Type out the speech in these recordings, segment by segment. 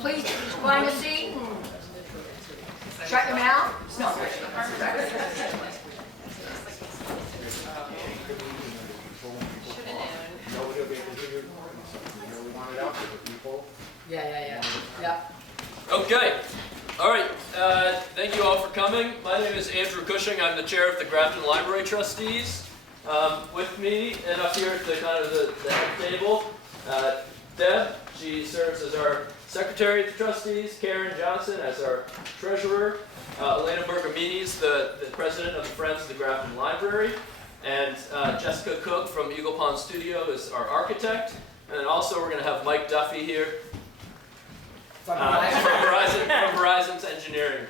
please find a seat and shut your mouth. No. Nobody will be able to hear you. We want it out for the people. Yeah. Okay. All right. Thank you all for coming. My name is Andrew Cushing. I'm the chair of the Grafton Library Trustees. With me and up here at the kind of the head table, Deb. She serves as our secretary of the trustees. Karen Johnson as our treasurer. Elena Bergamini is the president of the Friends of the Grafton Library. And Jessica Cook from Eagle Pond Studio is our architect. And then also we're going to have Mike Duffy here from Verizon's engineering.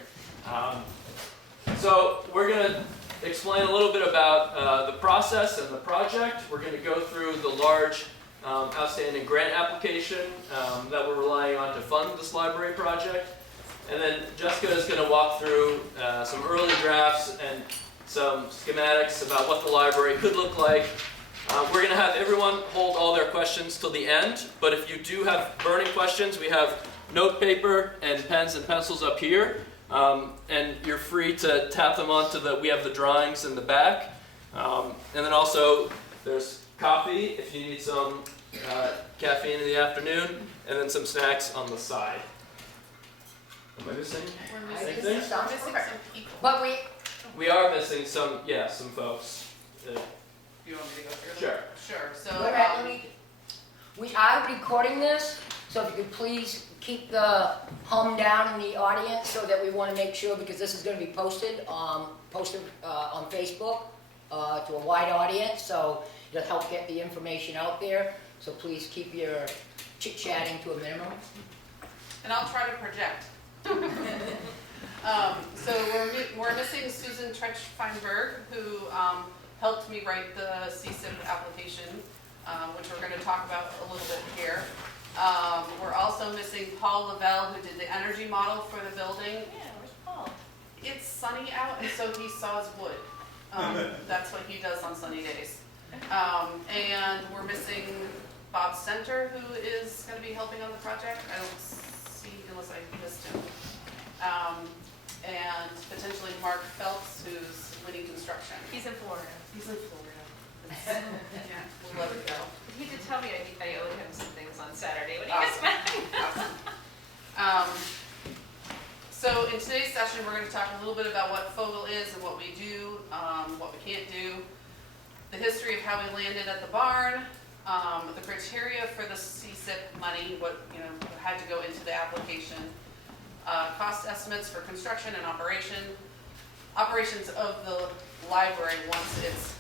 So we're going to explain a little bit about the process and the project. We're going to go through the large outstanding grant application that we're relying on to fund this library project. And then Jessica is going to walk through some early drafts and some schematics about what the library could look like. We're going to have everyone hold all their questions till the end, but if you do have burning questions, we have note paper and pens and pencils up here, and you're free to tap them onto we have the drawings in the back. And then also there's coffee if you need some caffeine in the afternoon, and then some snacks on the side. Am I missing anything? Some people. But We are missing some folks. You want me to go through Sure. them? Sure. So, we are recording this, so if you could please keep the hum down in the audience, so that we want to make sure, because this is going to be posted on Facebook to a wide audience, so it'll help get the information out there. So please keep your chit-chatting to a minimum. and I'll try to project. So we're missing Susan Tretch-Feinberg, who helped me write the CSIP application, which we're going to talk about a little bit here. We're also missing Paul Lavelle, who did the energy model for the building. Yeah, where's Paul? It's sunny out, and so he saws wood. That's what he does on sunny days. And we're missing Bob Center, who is going to be helping on the project. I don't see, unless I missed him. And potentially Mark Phelps, who's winning construction. He's in Florida. He's in Florida. Yeah, we'll let it go. He did tell me I owed him some things on Saturday when he gets back. So in today's session, we're going to talk a little bit about what Fogel is and what we do, what we can't do, the history of how we landed at the barn, the criteria for the CSIP money, what had to go into the application, cost estimates for construction and operations of the library once it's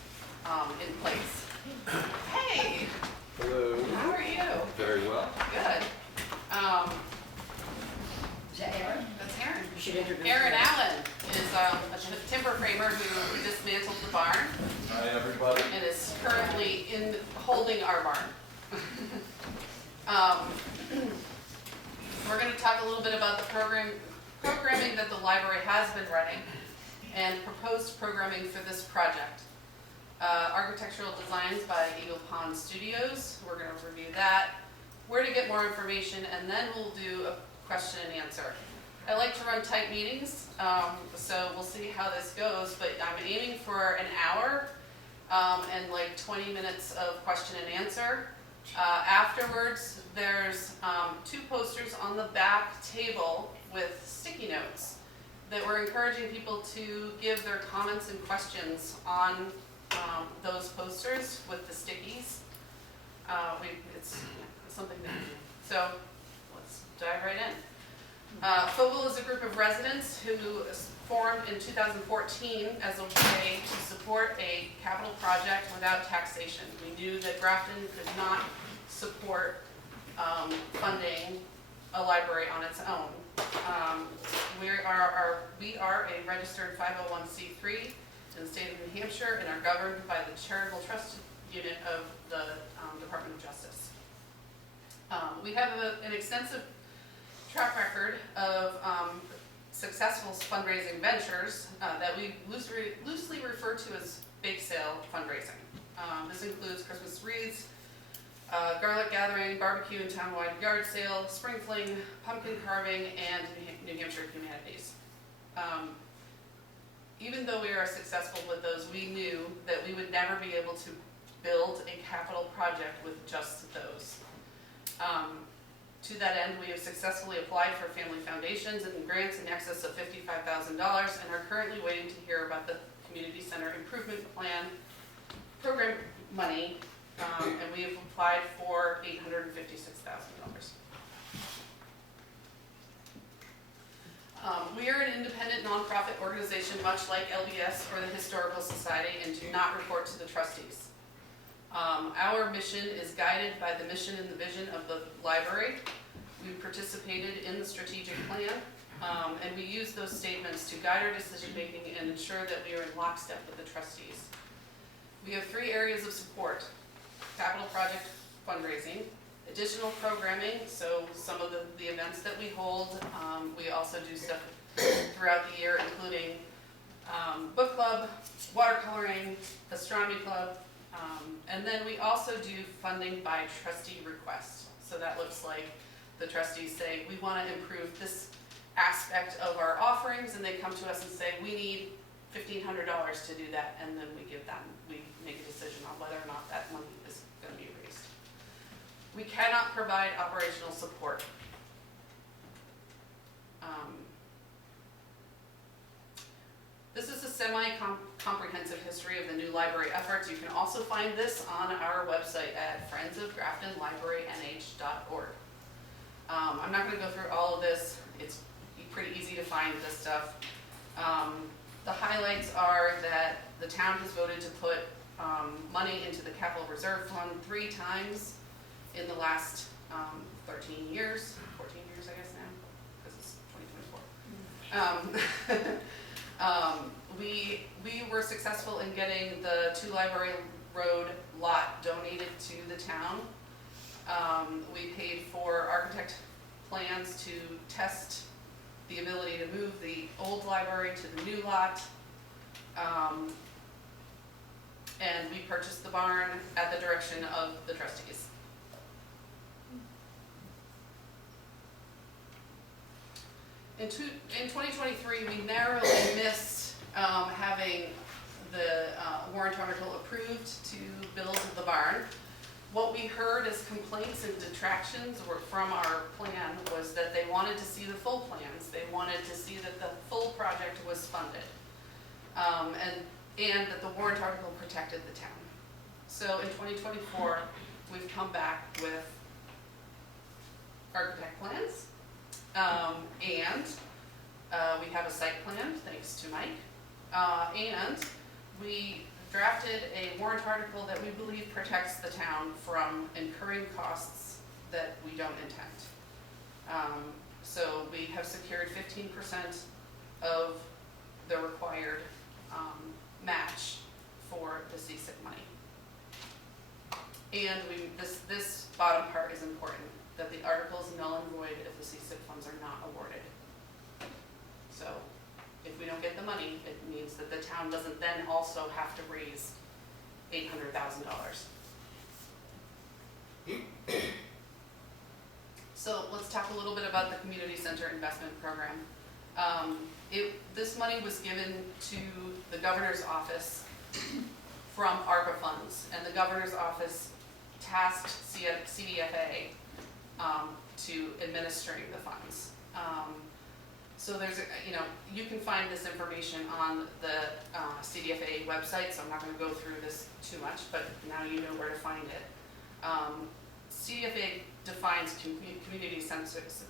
in place. Hey! Hello. How are you? Very well. Good. Is that Aaron? That's Aaron. You should introduce Aaron her. Allen is a timber framer who dismantled the barn Hi, everybody. and is currently holding our barn. We're going to talk a little bit about the programming that the library has been running and proposed programming for this project. Architectural designs by Eagle Pond Studios. We're going to review that, where to get more information, and then we'll do a question and answer. I like to run tight meetings, so we'll see how this goes, but I'm aiming for an hour and like 20 minutes of question and answer. Afterwards, there's 2 posters on the back table with sticky notes that we're encouraging people to give their comments and questions on those posters with the stickies. It's something to do. So let's dive right in. Fogel is a group of residents who formed in 2014 as a way to support a capital project without taxation. We knew that Grafton could not support funding a library on its own. We are a registered 501c3 in the state of New Hampshire and are governed by the charitable trust unit of the Department of Justice. We have an extensive track record of successful fundraising ventures that we loosely refer to as bake sale fundraising. This includes Christmas wreaths, garlic gathering, barbecue and townwide yard sale, spring fling, pumpkin carving, and New Hampshire Humanities. Even though we are successful with those, we knew that we would never be able to build a capital project with just those. To that end, we have successfully applied for family foundations and grants in excess of $55,000 and are currently waiting to hear about the Community Center Improvement Plan program money, and we have applied for $856,000. We are an independent nonprofit organization, much like LBS or the Historical Society, and do not report to the trustees. Our mission is guided by the mission and the vision of the library. We participated in the strategic plan, and we use those statements to guide our decision making and ensure that we are in lockstep with the trustees. We have 3 areas of support: capital project fundraising, additional programming, so some of the events that we hold. We also do stuff throughout the year, including book club, watercoloring, astronomy club, and then we also do funding by trustee request. So that looks like the trustees say, we want to improve this aspect of our offerings, and they come to us and say, we need $1,500 to do that, and then we make a decision on whether or not that money is going to be raised. We cannot provide operational support. This is a semi-comprehensive history of the new library efforts. You can also find this on our website at friendsofgraftonlibrarynh.org. I'm not going to go through all of this. It's pretty easy to find this stuff. The highlights are that the town has voted to put money into the Capital Reserve Fund 3 times in the last 13 years, 14 years I guess now, because it's 2024. We were successful in getting the 2 Library Road lot donated to the town. We paid for architect plans to test the ability to move the old library to the new lot. And we purchased the barn at the direction of the trustees. In 2023, we narrowly missed having the warrant article approved to build the barn. What we heard as complaints and detractions from our plan was that they wanted to see the full plans. They wanted to see that the full project was funded, and that the warrant article protected the town. So in 2024, we've come back with architect plans, and we have a site plan, thanks to Mike, and we drafted a warrant article that we believe protects the town from incurring costs that we don't intend. So we have secured 15% of the required match for the CSIP money. And this bottom part is important, that the article is null and void if the CSIP funds are not awarded. So if we don't get the money, it means that the town doesn't then also have to raise $800,000. So let's talk a little bit about the Community Center Investment Program. This money was given to the governor's office from ARPA funds, and the governor's office tasked CDFA to administering the funds. So there's, you can find this information on the CDFA website, so I'm not going to go through this too much, but now you know where to find it. CDFA defines community centers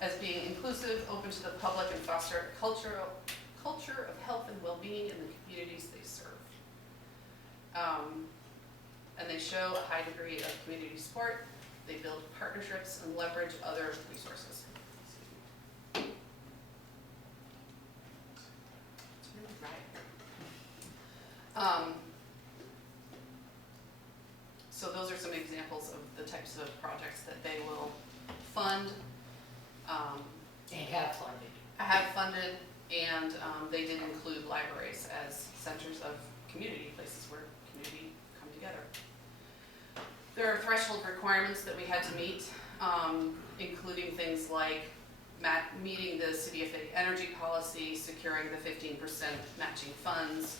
as being inclusive, open to the public, and foster a culture of health and well-being in the communities they serve. And they show a high degree of community support. They build partnerships and leverage other resources. So those are some examples of the types of projects that they will fund. And have funded. Have funded, and they did include libraries as centers of community, places where community come together. There are threshold requirements that we had to meet, including things like meeting the CDFA energy policy, securing the 15% matching funds,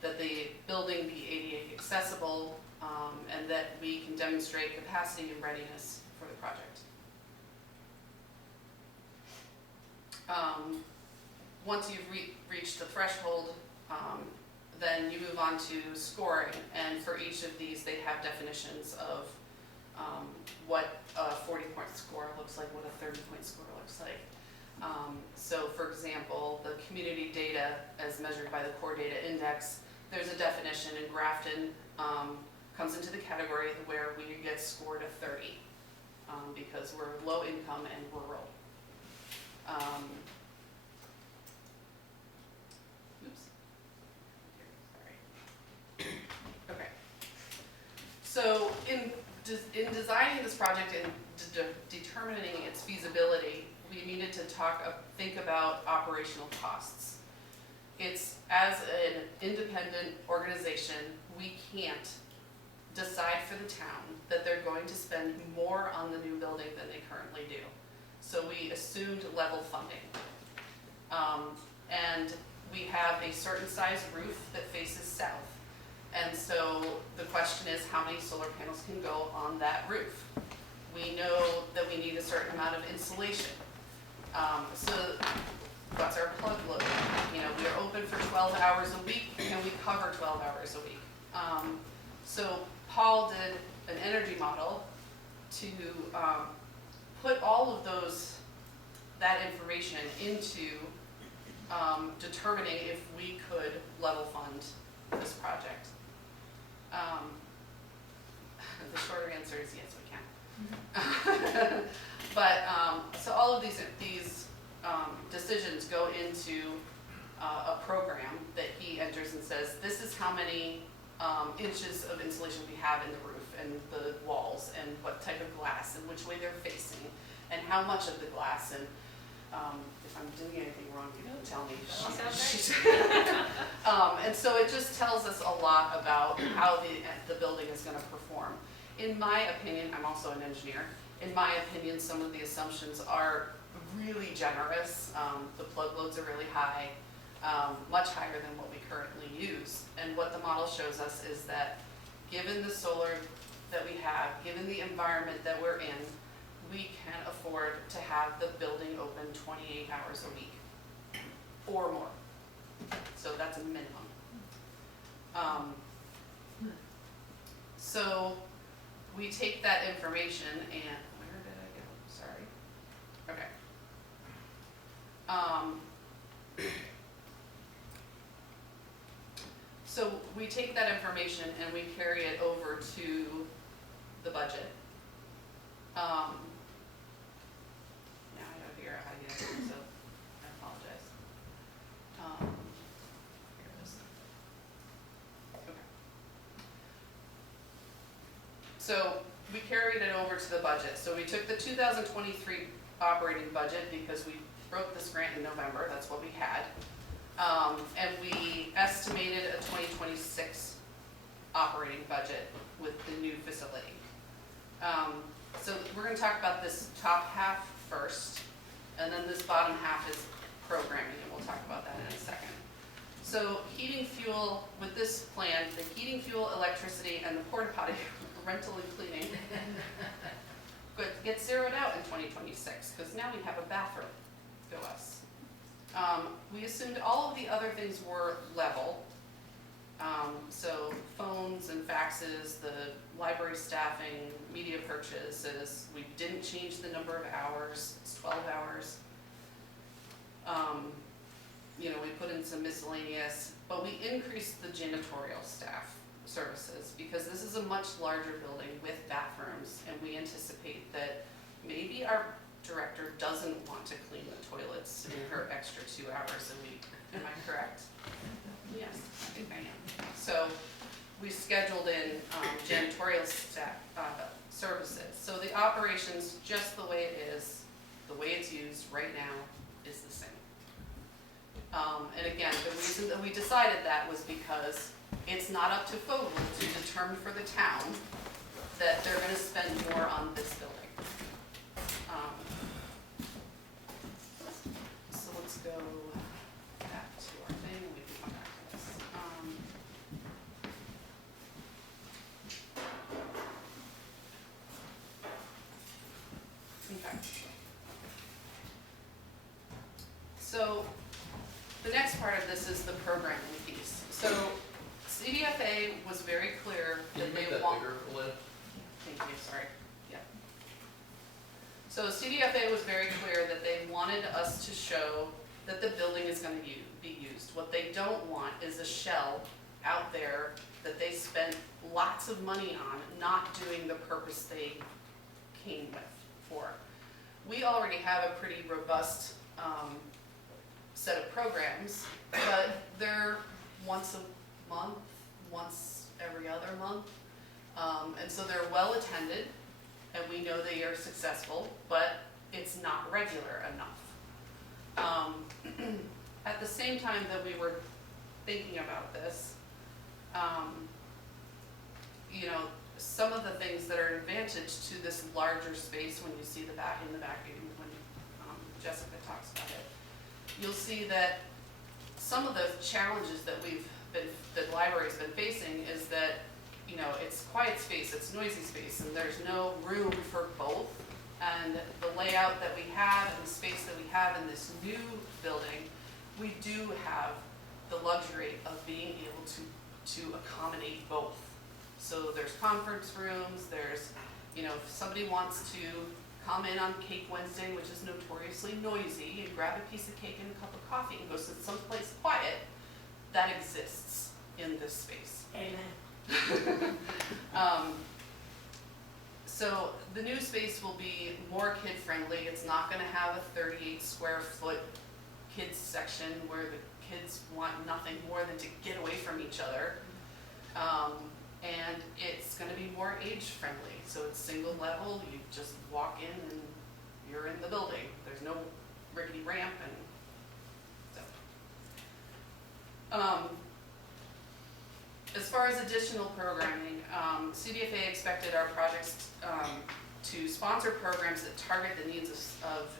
that the building be ADA accessible, and that we can demonstrate capacity and readiness for the project. Once you've reached the threshold, then you move on to scoring, and for each of these they have definitions of what a 40-point score looks like, what a 30-point score looks like. So for example, the community data as measured by the core data index, there's a definition in Grafton, comes into the category where we get scored a 30 because we're low income and rural. Okay. So in designing this project and determining its feasibility, we needed to think about operational costs. It's, as an independent organization, we can't decide for the town that they're going to spend more on the new building than they currently do. So we assumed level funding. And we have a certain size roof that faces south. And so the question is, how many solar panels can go on that roof? We know that we need a certain amount of insulation. So what's our plug load? You know, we are open for 12 hours a week, and we cover 12 hours a week. So Paul did an energy model to put all of that information into determining if we could level fund this project. The shorter answer is yes, we can. But so all of these decisions go into a program that he enters and says, this is how many inches of insulation we have in the roof and the walls, and what type of glass and which way they're facing, and how much of the glass, and if I'm doing anything wrong, you can tell me. And so it just tells us a lot about how the building is going to perform. In my opinion, I'm also an engineer, in my opinion, some of the assumptions are really generous. The plug loads are really high, much higher than what we currently use. And what the model shows us is that given the solar that we have, given the environment that we're in, we can afford to have the building open 28 hours a week or more. So that's a minimum. So we take that information and, where did I go? Sorry. Okay. So we take that information and we carry it over to the budget. Now I gotta figure out how to get it, so I apologize. Here it is. Okay. So we carried it over to the budget. So we took the 2023 operating budget because we wrote this grant in November, that's what we had. And we estimated a 2026 operating budget with the new facility. So we're going to talk about this top half first, and then this bottom half is programming, and we'll talk about that in a second. So heating, fuel, with this plan, the heating, fuel, electricity, and the porta potty rental and cleaning get zeroed out in 2026, because now we have a bathroom to us. We assumed all of the other things were level. So phones and faxes, the library staffing, media purchases. We didn't change the number of hours, it's 12 hours. You know, we put in some miscellaneous, but we increased the janitorial staff services because this is a much larger building with bathrooms, and we anticipate that maybe our director doesn't want to clean the toilets in her extra 2 hours a week. Am I correct? Yes, I think I am. So we scheduled in janitorial staff services. So the operations, just the way it is, the way it's used right now, is the same. And again, the reason that we decided that was because it's not up to FOGL to determine for the town that they're gonna spend more on this building. So let's go back to our thing, and we can come back to this. Okay. So the next part of this is the programming piece. So CDFA was very clear Can you that make they that want. bigger, Lynn? Thank you, sorry. Yeah. So CDFA was very clear that they wanted us to show that the building is gonna be used. What they don't want is a shell out there that they spent lots of money on, not doing the purpose they came with for. We already have a pretty robust set of programs, but they're once a month, once every other month. And so they're well attended, and we know they are successful, but it's not regular enough. At the same time that we were thinking about this, you know, some of the things that are advantage to this larger space, when you see the back in the back, when Jessica talks about it, you'll see that some of the challenges that the library's been facing is that, you know, it's quiet space, it's noisy space, and there's no room for both. And the layout that we have and the space that we have in this new building, we do have the luxury of being able to accommodate both. So there's conference rooms, there's, you know, if somebody wants to come in on Cake Wednesday, which is notoriously noisy, and grab a piece of cake and a cup of coffee and go sit someplace quiet, that exists in this space. Amen. So the new space will be more kid-friendly. It's not gonna have a 38 square foot kids section where the kids want nothing more than to get away from each other. And it's gonna be more age-friendly. So it's single level, you just walk in and you're in the building. There's no rickety ramp and so. As far as additional programming, CDFA expected our projects to sponsor programs that target the needs of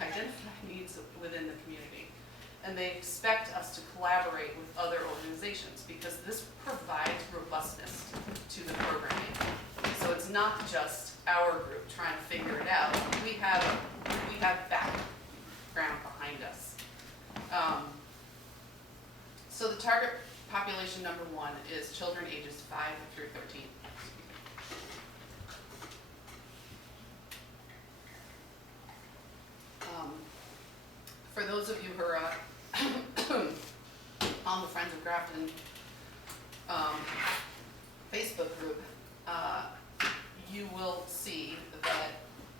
identified needs within the community. And they expect us to collaborate with other organizations because this provides robustness to the programming. So it's not just our group trying to figure it out. We have background behind us. So the target population number 1 is children ages 5 through 13. For those of you who are on the Friends of Grafton Facebook group, you will see that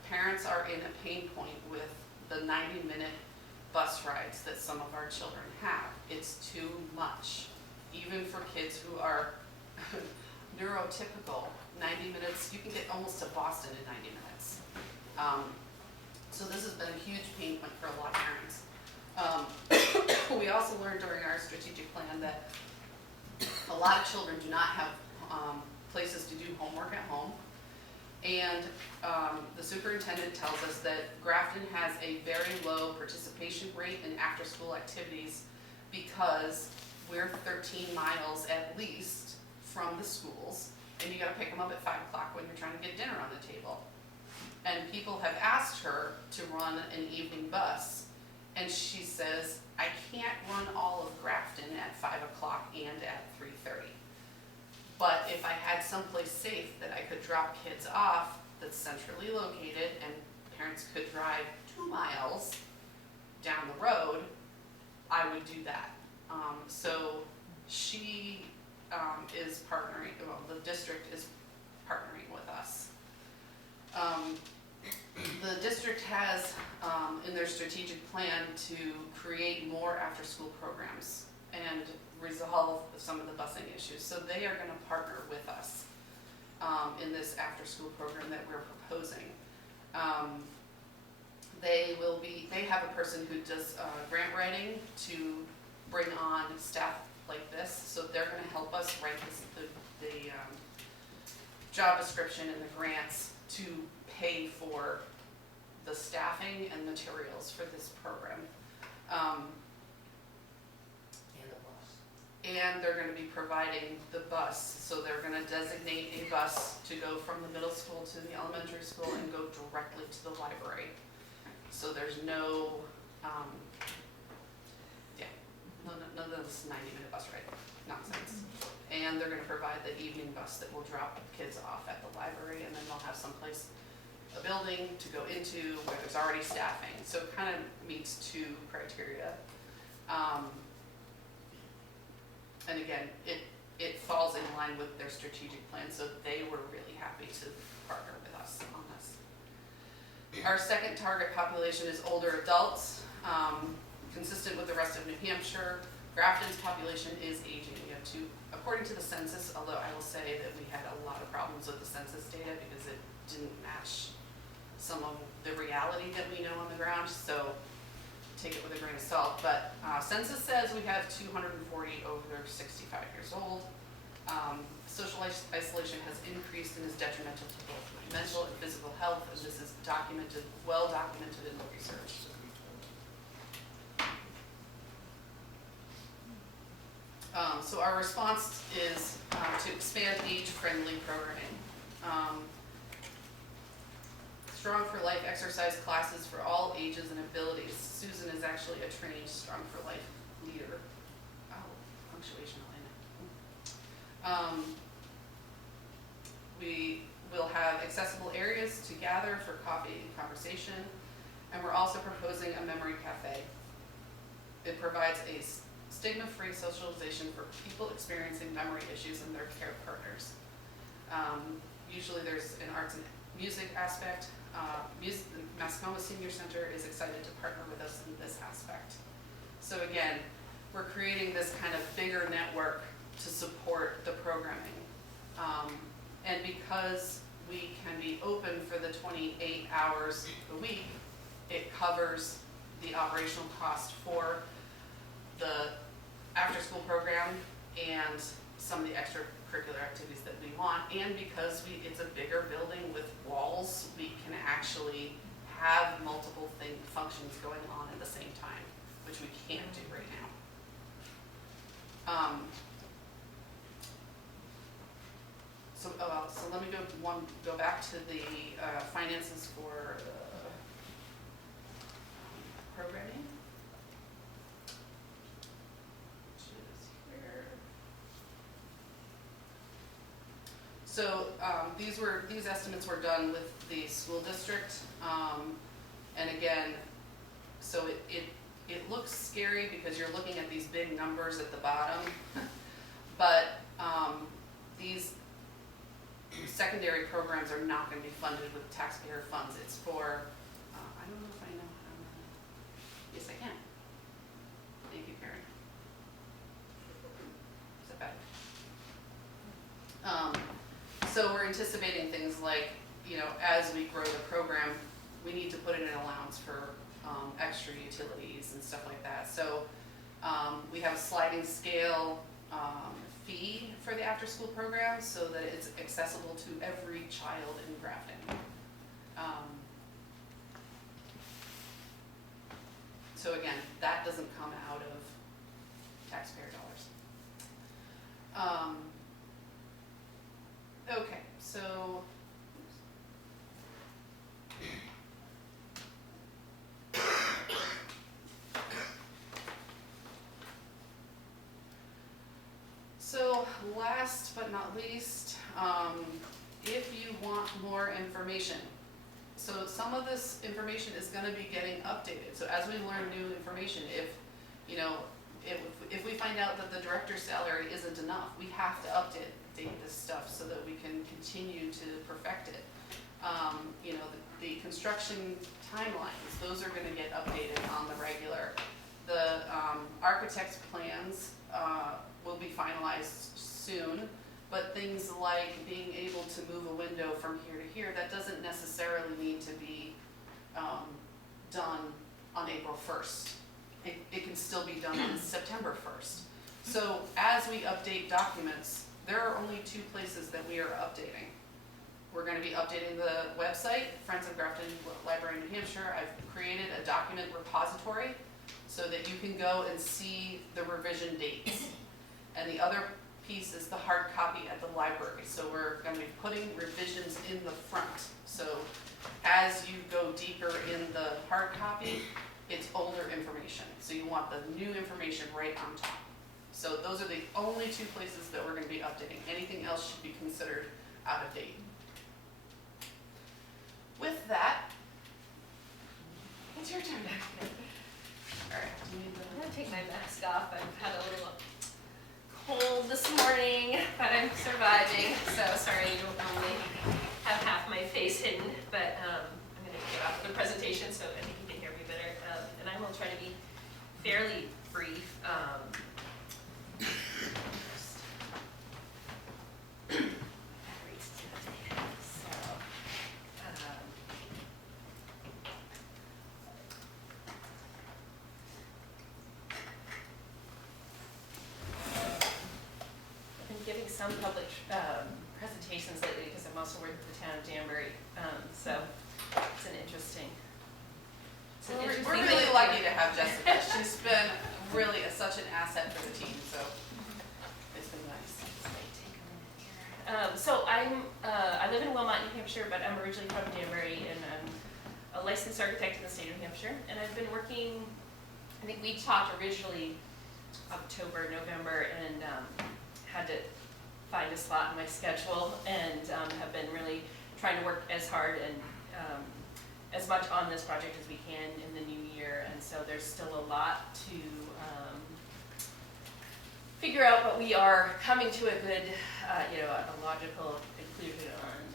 parents are in a pain point with the 90-minute bus rides that some of our children have. It's too much. Even for kids who are neurotypical, 90 minutes, you can get almost to Boston in 90 minutes. So this has been a huge pain point for a lot of parents. We also learned during our strategic plan that a lot of children do not have places to do homework at home. And the superintendent tells us that Grafton has a very low participation rate in after-school activities because we're 13 miles at least from the schools, and you gotta pick them up at 5 o'clock when you're trying to get dinner on the table. And people have asked her to run an evening bus, and she says, I can't run all of Grafton at 5 o'clock and at 3:30. But if I had someplace safe that I could drop kids off that's centrally located and parents could drive 2 miles down the road, I would do that. So she is partnering, well, the district is partnering with us. The district has in their strategic plan to create more after-school programs and resolve some of the busing issues. So they are going to partner with us in this after-school program that we're proposing. They have a person who does grant writing to bring on staff like this, so they're going to help us write job description and the grants to pay for the staffing and materials for this program. And the bus. And they're gonna be providing the bus, so they're gonna designate a bus to go from the middle school to the elementary school and go directly to the library. So there's no, none of this 90-minute bus ride nonsense. And they're gonna provide the evening bus that will drop kids off at the library, and then they'll have someplace, a building to go into where there's already staffing. So it kind of meets two criteria. And again, it falls in line with their strategic plan, so they were really happy to partner with us on this. Our second target population is older adults. Consistent with the rest of New Hampshire, Grafton's population is aging. We have according to the census, although I will say that we had a lot of problems with the census data because it didn't match some of the reality that we know on the ground, so take it with a grain of salt. But census says we have 240 over 65 years old. Social isolation has increased and is detrimental to both mental and physical health, and this is documented, well documented in the research. So our response is to expand age-friendly programming. Strong for Life exercise classes for all ages and abilities. Susan is actually a trained Strong for Life leader. Oh, punctuation line. We will have accessible areas to gather for coffee and conversation, and we're also proposing a memory cafe. It provides a stigma-free socialization for people experiencing memory issues and their care partners. Usually there's an arts and music aspect. The Mascoma Senior Center is excited to partner with us in this aspect. So again, we're creating this kind of bigger network to support the programming. And because we can be open for the 28 hours a week, it covers the operational cost for the after-school program and some of the extracurricular activities that we want. And because it's a bigger building with walls, we can actually have multiple functions going on at the same time, which we can't do right now. So let me go back to the finances for programming. So these estimates were done with the school district, and again, so it looks scary because you're looking at these big numbers at the bottom, but these secondary programs are not going to be funded with taxpayer funds. It's for I don't know if I know how to. Yes, I can. Thank you, Karen. Is that better? So we're anticipating things like, as we grow the program, we need to put in an allowance for extra utilities and stuff like that. So we have a sliding scale fee for the after-school program so that it's accessible to every child in Grafton. So again, that doesn't come out of taxpayer dollars. Okay, so last but not least, if you want more information, so some of this information is going to be getting updated. So as we learn new information, if we find out that the director's salary isn't enough, we have to update this stuff so that we can continue to perfect it. The construction timelines, those are going to get updated on the regular. The architect's plans will be finalized soon, but things like being able to move a window from here to here, that doesn't necessarily need to be done on April 1st. It can still be done on September 1st. So as we update documents, there are only two places that we are updating. We're gonna be updating the website, Friends of Grafton Library in New Hampshire. I've created a document repository so that you can go and see the revision dates. And the other piece is the hard copy at the library. So we're gonna be putting revisions in the front. So as you go deeper in the hard copy, it's older information. So you want the new information right on top. So those are the only two places that we're gonna be updating. Anything else should be considered out of date. With that, it's your turn. Alright, do you need the... I'm gonna take my mask off. I've had a little cold this morning, but I'm surviving. So sorry you don't normally have half my face hidden, but I'm gonna get off the presentation so I think you can hear me better. And I will try to be fairly brief. Giving some public presentations lately because I'm also working with the town of Danbury, so it's an interesting. We're really lucky to have Jessica. She's been really such an asset for the team, so it's been nice. So I live in Wilmot, New Hampshire, but I'm originally from Danbury, and I'm a licensed architect in the state of New Hampshire, and I've been working. I think we talked originally October, November, and had to find a slot in my schedule, and have been really trying to work as hard and as much on this project as we can in the new year. And so there's still a lot to figure out, but we are coming to a good, a logical conclusion on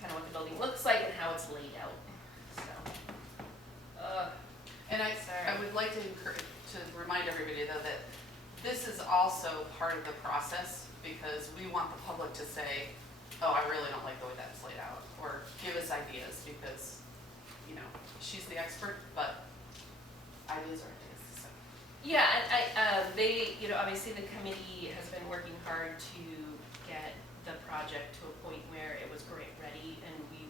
kind of what the building looks like and how it's laid out. So, And I would like to remind everybody though that this is also part of the process, because we want the public to say, oh, I really don't like the way that's laid out, or give us ideas, because, she's the expert, but ideas are ideas, so. yeah, and they, obviously the committee has been working hard to get the project to a point where it was grant ready, and we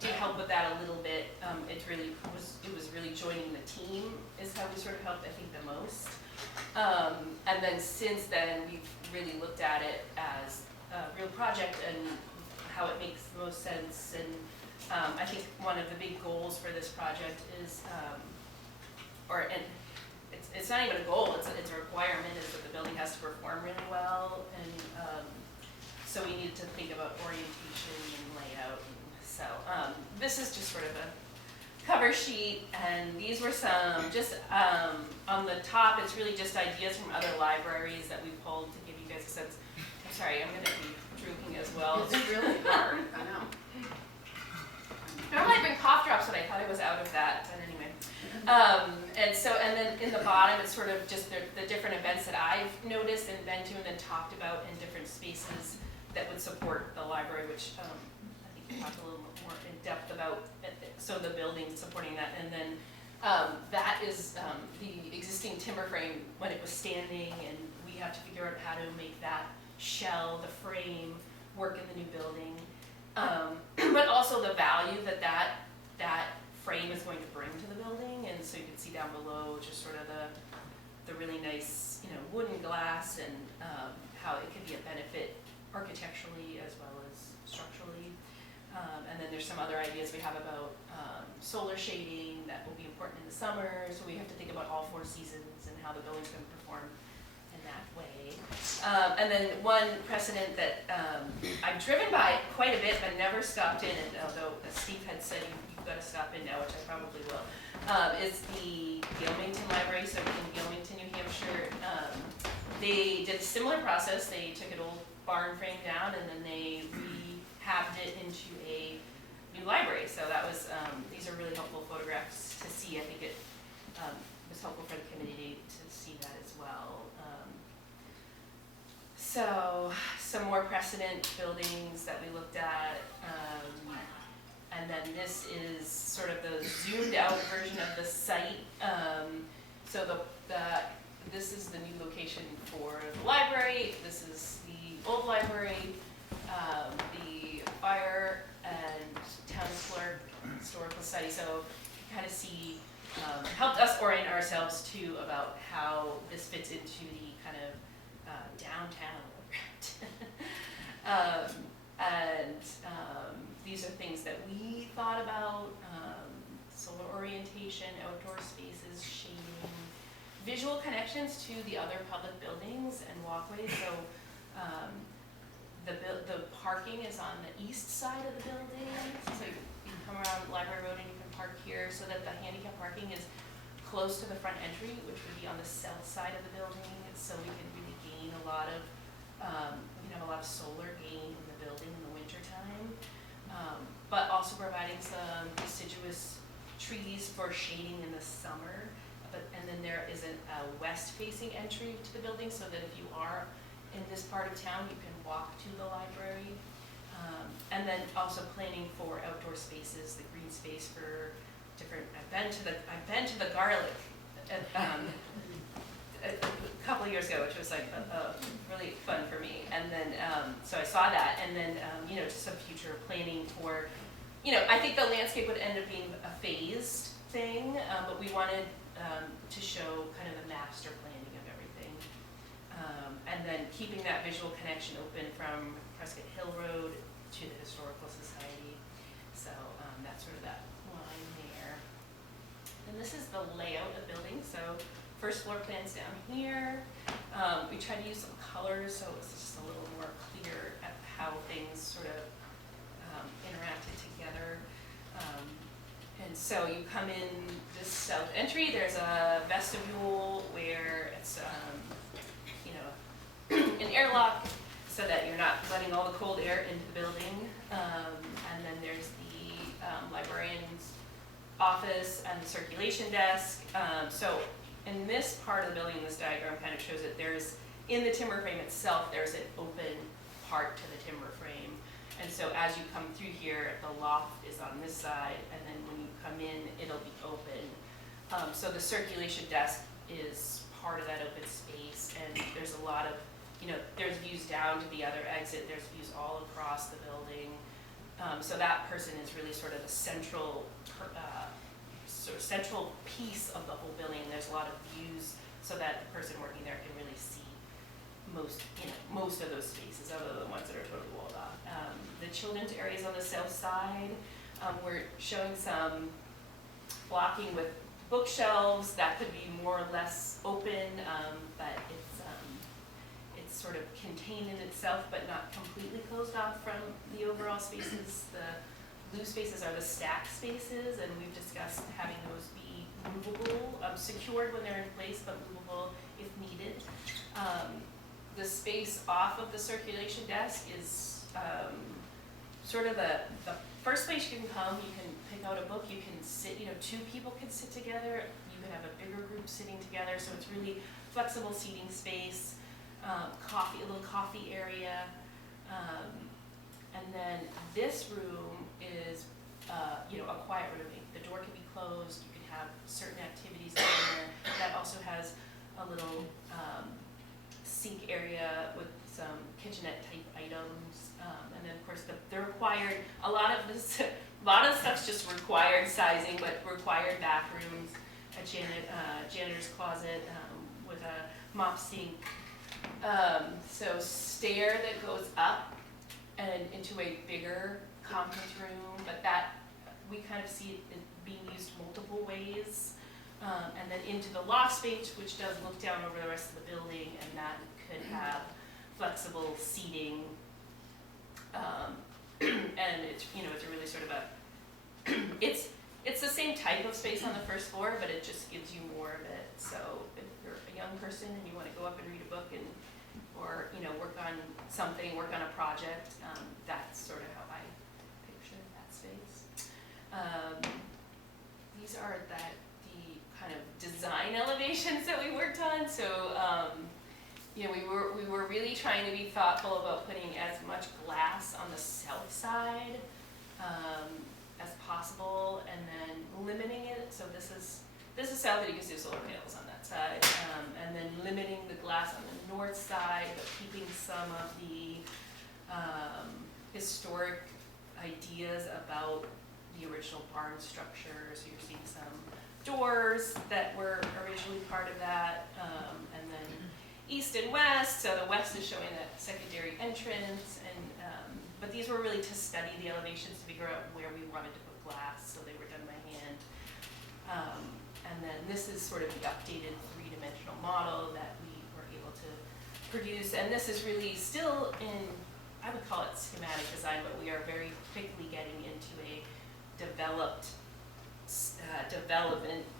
did help with that a little bit. It was really joining the team is how we sort of helped, I think, the most. And then since then, we've really looked at it as a real project and how it makes the most sense. And I think one of the big goals for this project is, it's not even a goal, it's a requirement, is that the building has to perform really well. And so we needed to think about orientation and layout. So this is just sort of a cover sheet, and these were some, just on the top, it's really just ideas from other libraries that we pulled to give you guys a sense. I'm sorry, I'm gonna be drooping as well. It's really hard, I know. Normally I bring cough drops, but I thought I was out of that, but anyway. And then in the bottom, it's sort of just the different events that I've noticed and been to and then talked about in different spaces that would support the library, which I think we talked a little more in depth about, so the building supporting that. And then that is the existing timber frame when it was standing, and we have to figure out how to make that shell, the frame, work in the new building. But also the value that frame is going to bring to the building. And so you can see down below just sort of the really nice, wooden glass, and how it could be a benefit architecturally as well as structurally. And then there's some other ideas we have about solar shading that will be important in the summer. So we have to think about all 4 seasons and how the building's going to perform in that way. And then one precedent that I've driven by quite a bit but never stopped in, and although Steve had said you've got to stop in now, which I probably will, is the Gilmington Library. So in Gilmington, New Hampshire, they did a similar process. They took an old barn frame down and then they rehabbed it into a new library. So that was, these are really helpful photographs to see. I think it was helpful for the community to see that as well. So some more precedent buildings that we looked at. And then this is sort of the zoomed out version of the site. So this is the new location for the library. This is the old library. the fire and town clerk historical study, so kind of see, helped us orient ourselves too about how this fits into the kind of downtown of Grafton. These are things that we thought about, solar orientation, outdoor spaces, shading, visual connections to the other public buildings and walkways. So the parking is on the east side of the building, so you can come around Library Road and you can park here, so that the handicap parking is close to the front entry, which would be on the south side of the building, so we can really gain a lot of, we can have a lot of solar gain in the building in the winter time, but also providing some deciduous trees for shading in the summer. And then there is a west-facing entry to the building, so that if you are in this part of town, you can walk to the library. And then also planning for outdoor spaces, the green space for different. I've been to the Garlic a couple of years ago, which was like really fun for me. And then so I saw that, and then just some future planning for. I think the landscape would end up being a phased thing, but we wanted to show kind of the master planning of everything. And then keeping that visual connection open from Prescott Hill Road to the Historical Society. So that's sort of that line there. And this is the layout of the building. So first floor plan's down here. We tried to use some colors, so it's just a little more clear at how things sort of interacted together. And so you come in this south entry, there's a vestibule where it's, an airlock so that you're not letting all the cold air into the building. And then there's the librarian's office and the circulation desk. So in this part of the building, this diagram kind of shows that there's, in the timber frame itself, there's an open part to the timber frame. And so as you come through here, the loft is on this side, and then when you come in, it'll be open. So the circulation desk is part of that open space, and there's a lot of, there's views down to the other exit, there's views all across the building. So that person is really sort of the central piece of the whole building. There's a lot of views, so that the person working there can really see most of those spaces, other than the ones that are totally walled off. The children's areas on the south side, we're showing some blocking with bookshelves that could be more or less open, but it's sort of contained in itself, but not completely closed off from the overall spaces. The blue spaces are the stack spaces, and we've discussed having those be movable, secured when they're in place, but movable if needed. The space off of the circulation desk is sort of the first place you can come. You can pick out a book, you can sit, 2 people can sit together, you can have a bigger group sitting together, so it's really flexible seating space, a little coffee area, and then this room is a quiet room. The door can be closed, you can have certain activities in there. That also has a little sink area with some kitchenette type items, and then of course the required, a lot of stuff's just required sizing, but required bathrooms, a janitor's closet with a mop sink, so stair that goes up and into a bigger conference room, but that we kind of see it being used multiple ways. And then into the loft space, which does look down over the rest of the building, and that could have flexible seating. And it's a really sort of it's the same type of space on the first floor, but it just gives you more of it. So if you're a young person and you want to go up and read a book or work on something, work on a project, that's sort of how I picture that space. These are the kind of design elevations that we worked on. So we were really trying to be thoughtful about putting as much glass on the south side as possible, and then limiting it. So this is south, but you can see solar panels on that side, and then limiting the glass on the north side, but keeping some of the historic ideas about the original barn structure. So you're seeing some doors that were originally part of that, and then east and west. So the west is showing that secondary entrance, and but these were really to study the elevations to figure out where we wanted to put glass. So they were done by hand. And then this is sort of the updated three-dimensional model that we were able to produce. And this is really still in, I would call it schematic design, but we are very quickly getting into a development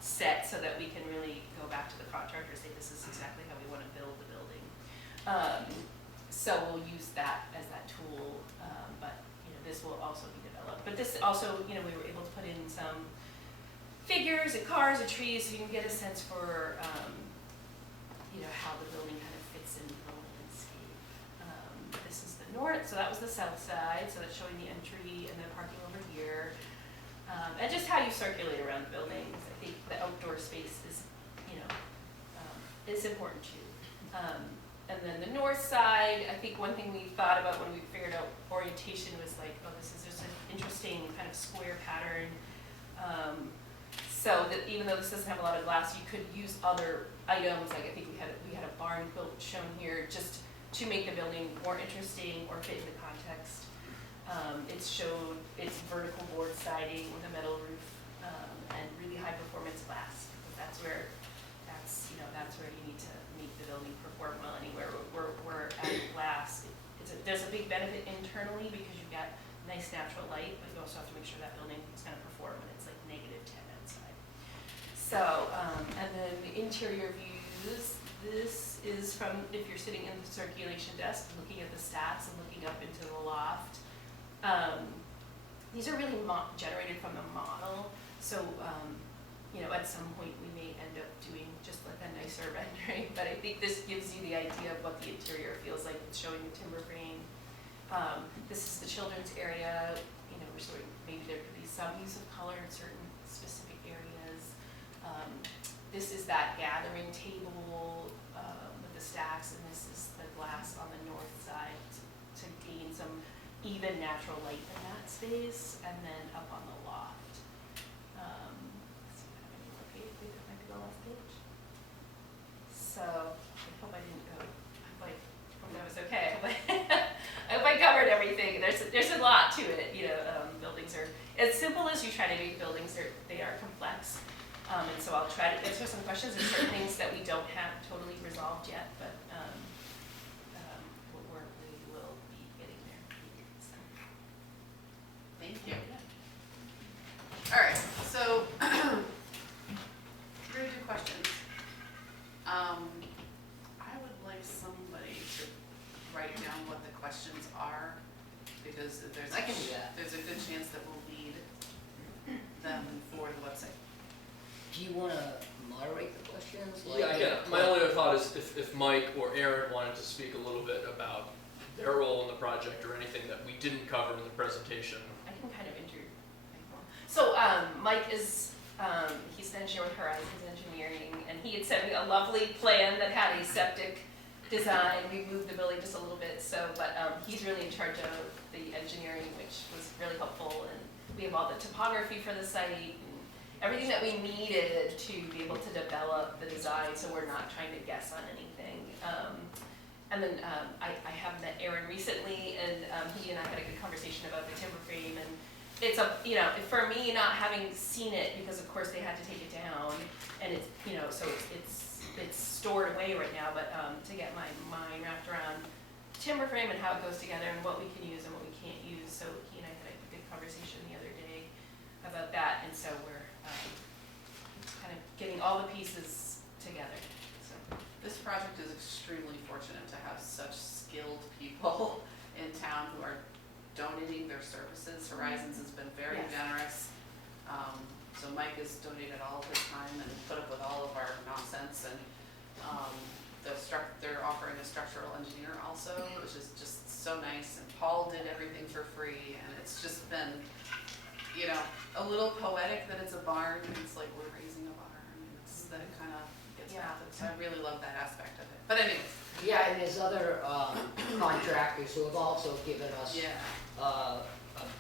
set so that we can really go back to the contractor and say this is exactly how we want to build the building. So we'll use that as that tool, but this will also be developed. But this also, we were able to put in some figures and cars and trees so you can get a sense for how the building kind of fits into the landscape. This is the north, so that was the south side, so that's showing the entry and the parking over here. And just how you circulate around the buildings. I think the outdoor space is, is important too. And then the north side, I think one thing we thought about when we figured out orientation was like, oh, this is just an interesting kind of square pattern. So that even though this doesn't have a lot of glass, you could use other items. Like I think we had a barn quilt shown here just to make the building more interesting or fit in the context. It's vertical board siding with a metal roof and really high performance glass. That's where you need to make the building perform well anywhere. We're adding glass. There's a big benefit internally because you get nice natural light, but you also have to make sure that building is going to perform when it's like -10 outside. So, and then the interior views. This is from if you're sitting in the circulation desk, looking at the stats and looking up into the loft. These are really generated from the model, so at some point we may end up doing just like a nicer rendering, but I think this gives you the idea of what the interior feels like. It's showing the timber frame. This is the children's area. We're sort of, maybe there could be some use of color in certain specific areas. This is that gathering table with the stacks, and this is the glass on the north side to gain some even natural light in that space, and then up on the loft. Let's see if I have any more page. Maybe that might be the last page. So I hope I didn't go. I hope that was okay. I hope I covered everything. There's a lot to it. Buildings are as simple as you try to make buildings. They are complex. And so I'll try to answer some questions. There's certain things that we don't have totally resolved yet, but we will be getting there. So. Thank you. All right, so we're gonna do questions. I would like somebody to write down what the questions are, because I can do that. there's a good chance that we'll need them for the website. Do you want to moderate the questions? Yeah. My only other thought is if Mike or Aaron wanted to speak a little bit about their role in the project or anything that we didn't cover in the presentation. I can kind of So Mike is, he's an engineer with Horizons Engineering, and he had sent me a lovely plan that had a septic design. We moved the building just a little bit, but he's really in charge of the engineering, which was really helpful, and we have all the topography for the site, and everything that we needed to be able to develop the design, so we're not trying to guess on anything. And then I have met Aaron recently, and he and I had a good conversation about the timber frame, and it's for me, not having seen it, because of course they had to take it down, and it's, so it's stored away right now, but to get my mind wrapped around timber frame and how it goes together and what we can use and what we can't use. So he and I had a good conversation the other day about that, and so we're kind of getting all the pieces together. So This project is extremely fortunate to have such skilled people in town who are donating their services. Horizons has been very Yes. generous. So Mike has donated all of his time and put up with all of our nonsense, and they're offering a structural engineer also, which is just so nice, and Paul did everything for free, and it's just been, a little poetic that it's a barn, and it's like we're raising a barn, and it's that it kind of gets back to, so I really love that aspect of it. But anyways, Yeah, and there's other contractors who have also given us yeah. a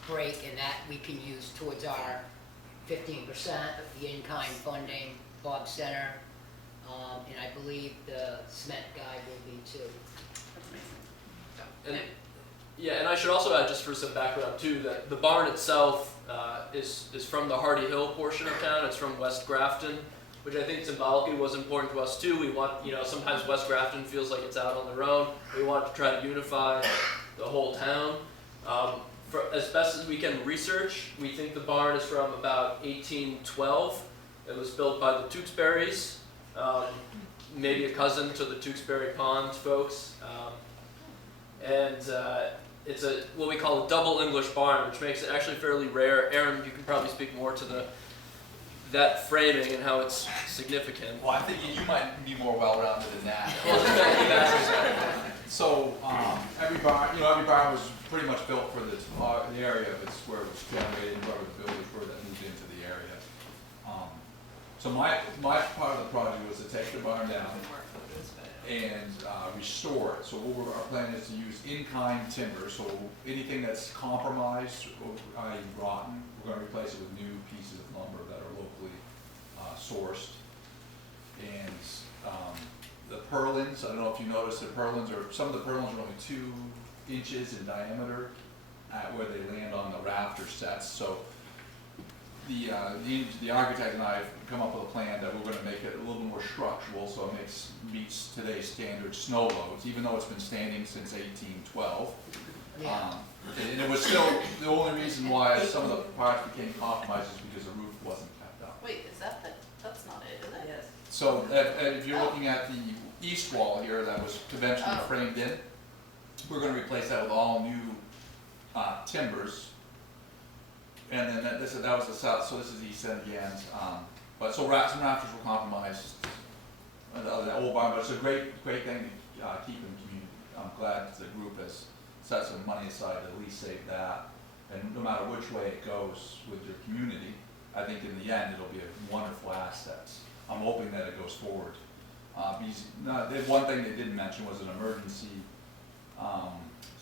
break, and that we can use towards our 15%, the in-kind funding, Bob Center, and I believe the cement guy will be too. That's amazing. So, And, yeah, and I should also add, just for some background too, that the barn itself is from the Hardy Hill portion of town. It's from West Grafton, which I think symbolically was important to us too. We want, sometimes West Grafton feels like it's out on their own. We want to try to unify the whole town. For as best as we can research, we think the barn is from about 1812. It was built by the Tewksburys, maybe a cousin to the Tewksbury Pond folks. It's what we call a double English barn, which makes it actually fairly rare. Aaron, you can probably speak more to that framing and how it's significant. Well, I'm thinking you might be more well-rounded than that. So every barn was pretty much built for the area of it's where it was generated, where the builders were that moved into the area. So my part of the project was to take the barn down and restore it. So our plan is to use in-kind timber. So anything that's compromised, i.e. rotten, we're going to replace it with new pieces of lumber that are locally sourced. And the purlins, I don't know if you noticed, some of the purlins are only 2 inches in diameter at where they land on the rafter sets. So the architect and I have come up with a plan that we're going to make it a little bit more structural, so it meets today's standard snow loads, even though it's been standing since 1812. Yeah. And it was still, the only reason why some of the parts became compromised is because the roof wasn't kept up. wait, that's not it, is it? Yes. So if you're looking at the east wall here that was conventionally framed in, we're going to replace that with all new timbers. And then that was the south, so this is east end again. But so some rafters were compromised, the old barn, but it's a great thing to keep in the community. I'm glad the group has set some money aside to at least save that. And no matter which way it goes with your community, I think in the end it'll be a wonderful asset. I'm hoping that it goes forward. One thing they didn't mention was an emergency.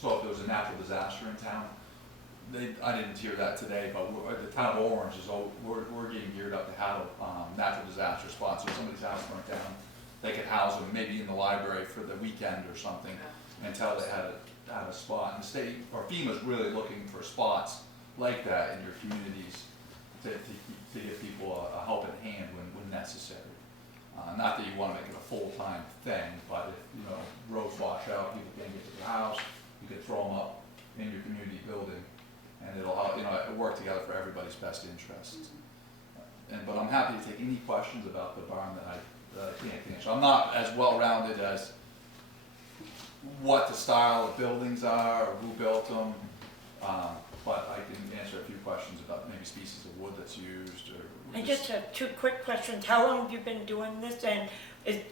So if there was a natural disaster in town, I didn't hear that today, but the town of Orange we're getting geared up to have a natural disaster spot. So if somebody's house burnt down, they could house them maybe in the library for the weekend or something until they had a spot. And the state or FEMA's really looking for spots like that in your communities to give people a helping hand when necessary. Not that you want to make it a full-time thing, but if roads wash out, people can't get to their house, you could throw them up in your community building. And it'll work together for everybody's best interests. But I'm happy to take any questions about the barn that I can't answer. I'm not as well-rounded as what the style of buildings are or who built them, but I can answer a few questions about maybe species of wood that's used. And just 2 quick questions. How long have you been doing this, and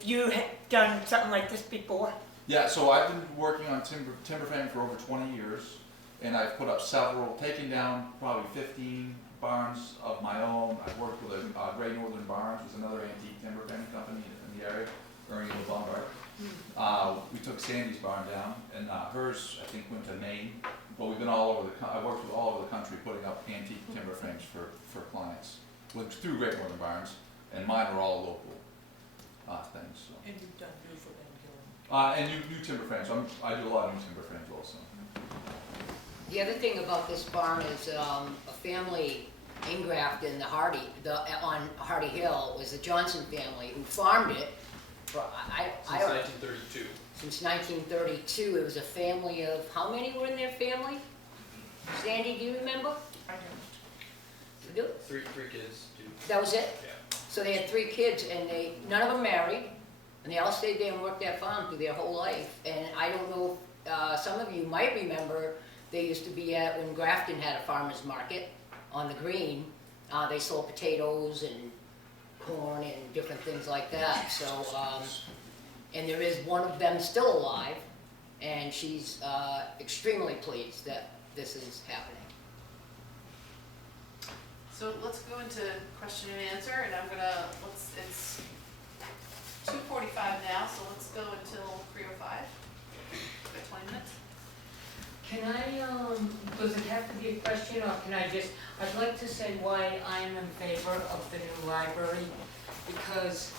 you done something like this before? Yeah, so I've been working on timber framing for over 20 years. And I've put up taken down probably 15 barns of my own. I've worked with Great Northern Barns, which is another antique timber framing company in the area, Ernie Lombard. We took Sandy's barn down, and hers, I think, went to Maine. But we've been all over I worked with all over the country putting up antique timber frames for clients through Great Northern Barns, and mine are all local things. So. And you've done beautiful and and new timber frames. I do a lot of new timber frames also. The other thing about this barn is a family in Grafton, on Hardy Hill, was the Johnson family who farmed it for, Since 1932. Since 1932. It was a family of, how many were in their family? Sandy, do you remember? I don't. You do? Three kids, dude. That was it? Yeah. So they had 3 kids, and none of them married, and they all stayed there and worked that farm through their whole life. And I don't know if some of you might remember, they used to be when Grafton had a farmer's market on the green. They sold potatoes and corn and different things like that. So, and there is one of them still alive, and she's extremely pleased that this is happening. So let's go into question and answer, and it's 2:45 now, so let's go until 3:05. Got 20 minutes. Can I, does it have to be a question, or can I just, I'd like to say why I'm in favor of the new library, because,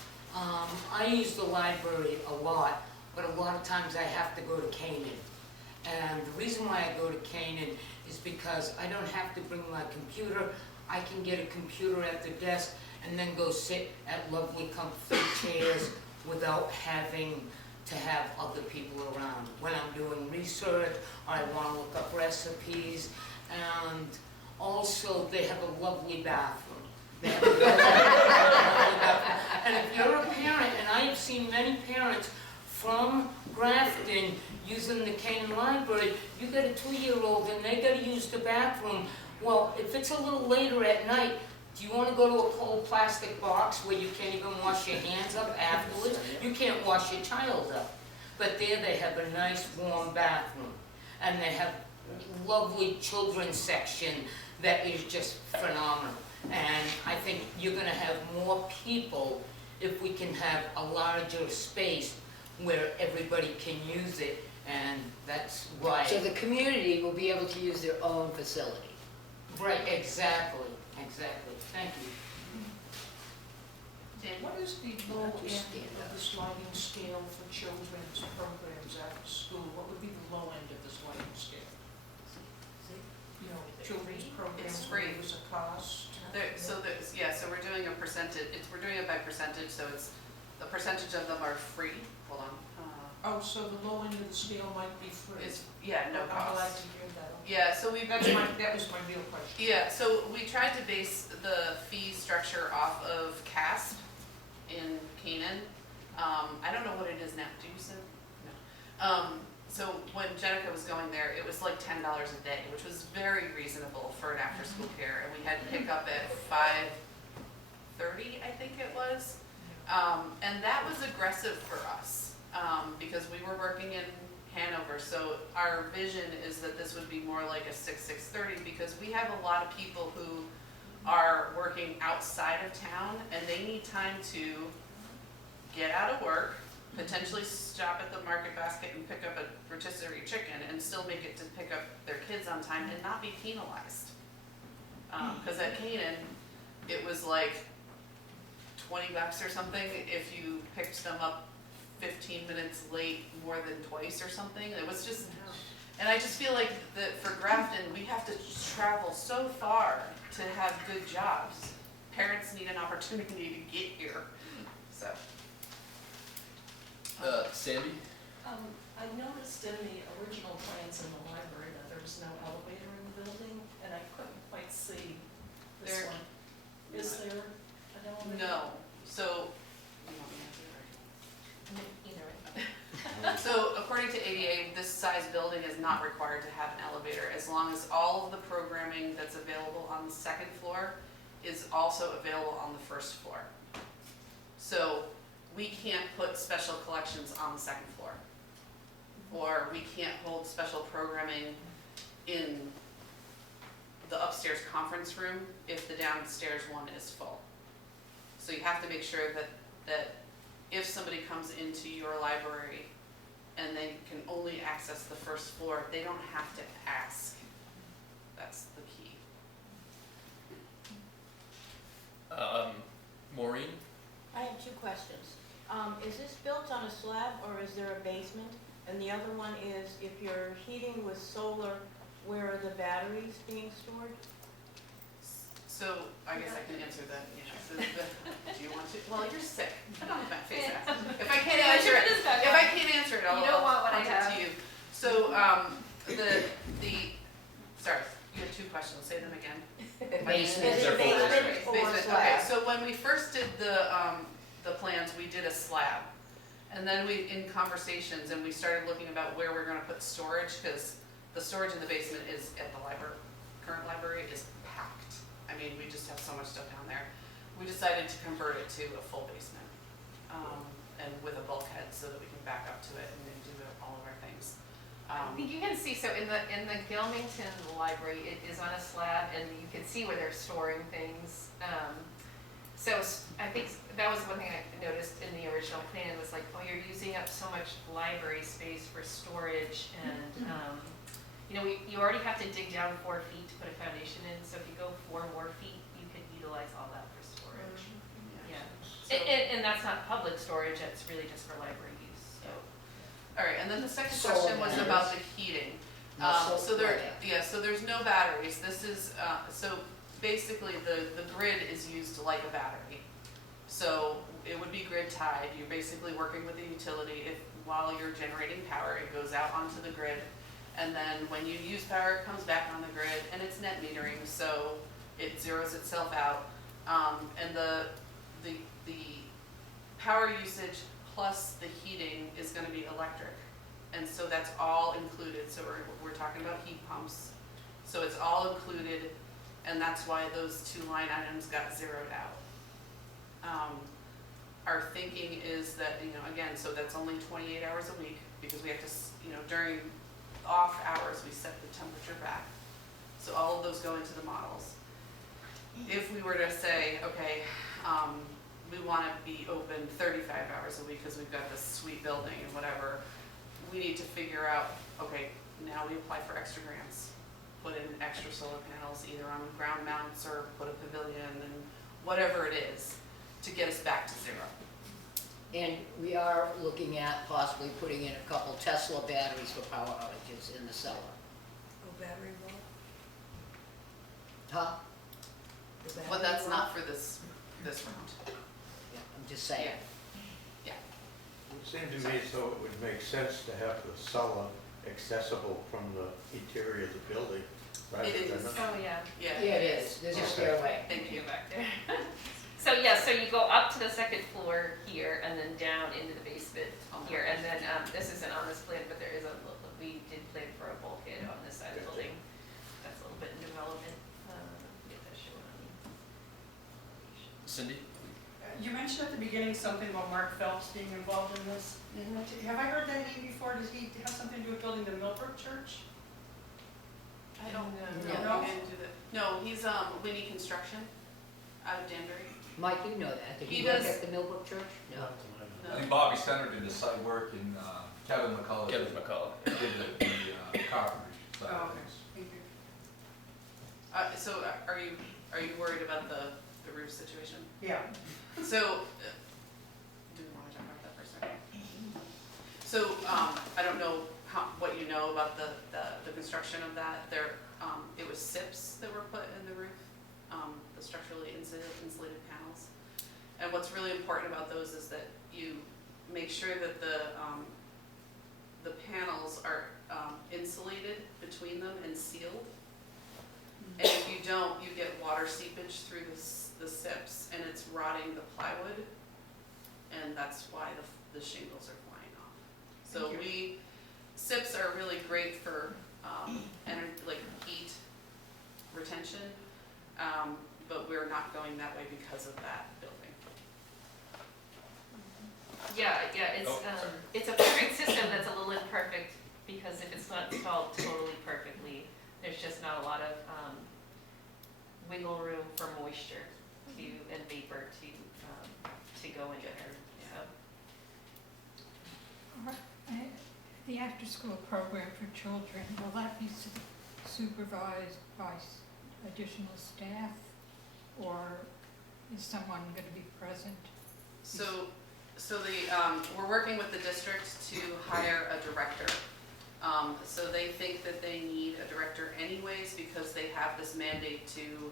I use the library a lot, but a lot of times I have to go to Canaan. And the reason why I go to Canaan is because I don't have to bring my computer, I can get a computer at the desk and then go sit at lovely comfy chairs without having to have other people around. When I'm doing research, or I want to look up recipes, and also they have a lovely bathroom. They have a lovely bathroom. And if you're a parent, and I have seen many parents from Grafton using the Canaan Library, you got a 2-year-old and they got to use the bathroom. Well, if it's a little later at night, do you want to go to a cold plastic box where you can't even wash your hands up afterwards? You can't wash your child up. But there they have a nice warm bathroom. And they have lovely children's section that is just phenomenal. And I think you're going to have more people if we can have a larger space where everybody can use it. And that's why. So the community will be able to use their own facility. Right, exactly, exactly. Thank you. Dan? What is the low end Understand of the sliding scale for children's programs after school? What would be the low end of the sliding scale? You know, children's programs, It's free. there's a cost. So we're doing a percentage, we're doing it by percentage, so it's, the percentage of them are free. Hold on. Oh, so the low end of the scale might be free? It's, yeah, no I'm glad cost. to hear that. Yeah, so we've That was my real question. Yeah, so we tried to base the fee structure off of CASP in Canaan. I don't know what it is now, do you say? No. So when Jenica was going there, it was like $10 a day, which was very reasonable for an after-school care, and we had to pick up at 5:30, I think it was. And that was aggressive for us, because we were working in Hanover, so our vision is that this would be more like a 6:30, because we have a lot of people who are working outside of town, and they need time to get out of work, potentially stop at the market basket and pick up a rotisserie chicken, and still make it to pick up their kids on time and not be penalized. Because at Canaan, it was like $20 or something if you picked them up 15 minutes late more than twice or something. It was just, and I just feel like that for Grafton, we have to travel so far to have good jobs. Parents need an opportunity to get here, so. Sandy? I noticed in the original plans in the library that there was no elevator in the building, and I couldn't quite see this There- one. Is there an elevator? No, so, you want me to Either way. answer it? So according to ADA, this size building is not required to have an elevator, as long as all of the programming that's available on the second floor is also available on the first floor. So we can't put special collections on the second floor. Or we can't hold special programming in the upstairs conference room if the downstairs one is full. So you have to make sure that if somebody comes into your library and they can only access the first floor, they don't have to ask. That's the key. Maureen? I have two questions. Is this built on a slab or is there a basement? And the other one is, if you're heating with solar, where are the batteries being stored? So I guess I can answer that, yeah. So do you want to? Well, you're sick. I don't have my face mask. If I can't answer it, I'll You don't want what I point it have. to you. So, sorry, you had two questions, say them again. Basement. Is there it full basement or Basement, slab? okay, so when we first did the plans, we did a slab. And then we, in conversations, and we started looking about where we're gonna put storage, because the storage in the basement is at the library, current library is packed. I mean, we just have so much stuff down there. We decided to convert it to a full basement, and with a bulkhead so that we can back up to it and then do all of our things. I think you can see, so in the Gilmington library, it is on a slab, and you can see where they're storing things. So I think that was one thing I noticed in the original plan, was like, oh, you're using up so much library space for storage, and you know, you already have to dig down 4 feet to put a foundation in, so if you go 4 more feet, you could utilize all that for storage. Yeah, So- and that's not public storage, that's really just for library use, so. All right, and then the second Solar question was panels. about the heating. No So there, yeah. so there's no batteries. This is, so basically the grid is used like a battery. So it would be grid tied. You're basically working with the utility. If while you're generating power, it goes out onto the grid. And then when you use power, it comes back on the grid, and it's net metering, so it zeroes itself out. And the power usage plus the heating is gonna be electric. And so that's all included, so we're talking about heat pumps. So it's all included, and that's why those 2 line items got zeroed out. Our thinking is that, you know, again, so that's only 28 hours a week, because we have to, you know, during off hours, we set the temperature back. So all of those go into the models. If we were to say, okay, we wanna be open 35 hours a week because we've got this sweet building and whatever, we need to figure out, okay, now we apply for extra grants, put in extra solar panels, either on ground mounts or put a pavilion and whatever it is, to get us back to 0. And we are looking at possibly putting in a couple Tesla batteries for power outages in the cellar. Oh, battery wall? Huh? But that's not for this round. Yeah, I'm just saying. Yeah. It seemed to me so it would make sense to have the cellar accessible from the interior of the building, rather It than. is. Oh, yeah. Yeah. Yeah, it is, there's a stairway. Thank you. Back there. So, yeah, so you go up to the 2nd floor here, and then down into the basement here, and then, this isn't on this plan, but there is we did plan for a bulkhead on this side of the building. That's a little bit in development, get that shown on you. Cindy? You mentioned at the beginning something about Mark Phelps being involved in this. Have I heard that name before? Does he have something to do with building the Millbrook Church? I don't know. No. We didn't do that. No, he's Winnie Construction out of Danbury. Mike, you know that, did He you work does- at the Millbrook Church? No. I think Bobby Center did the site work and Kevin McCullough Kevin McCullough. did the carpentry side Oh, of okay. things. Thank you. So are you worried about the roof situation? Yeah. So, do we want to talk about that for a second? So, I don't know what you know about the construction of that. It was SIPs that were put in the roof, the structurally insulated panels. And what's really important about those is that you make sure that the panels are insulated between them and sealed. And if you don't, you get water seepage through the SIPs, and it's rotting the plywood, and that's why the shingles are flying off. So SIPs are really great for like heat retention, but we're not going that way because of that building. Yeah, it's a perfect system that's a little imperfect, because if it's not installed totally perfectly, there's just not a lot of wiggle room for moisture and vapor to go in there, so. The after-school program for children, will that be supervised by additional staff, or is someone going to be present? So we're working with the district to hire a director. So they think that they need a director anyways, because they have this mandate to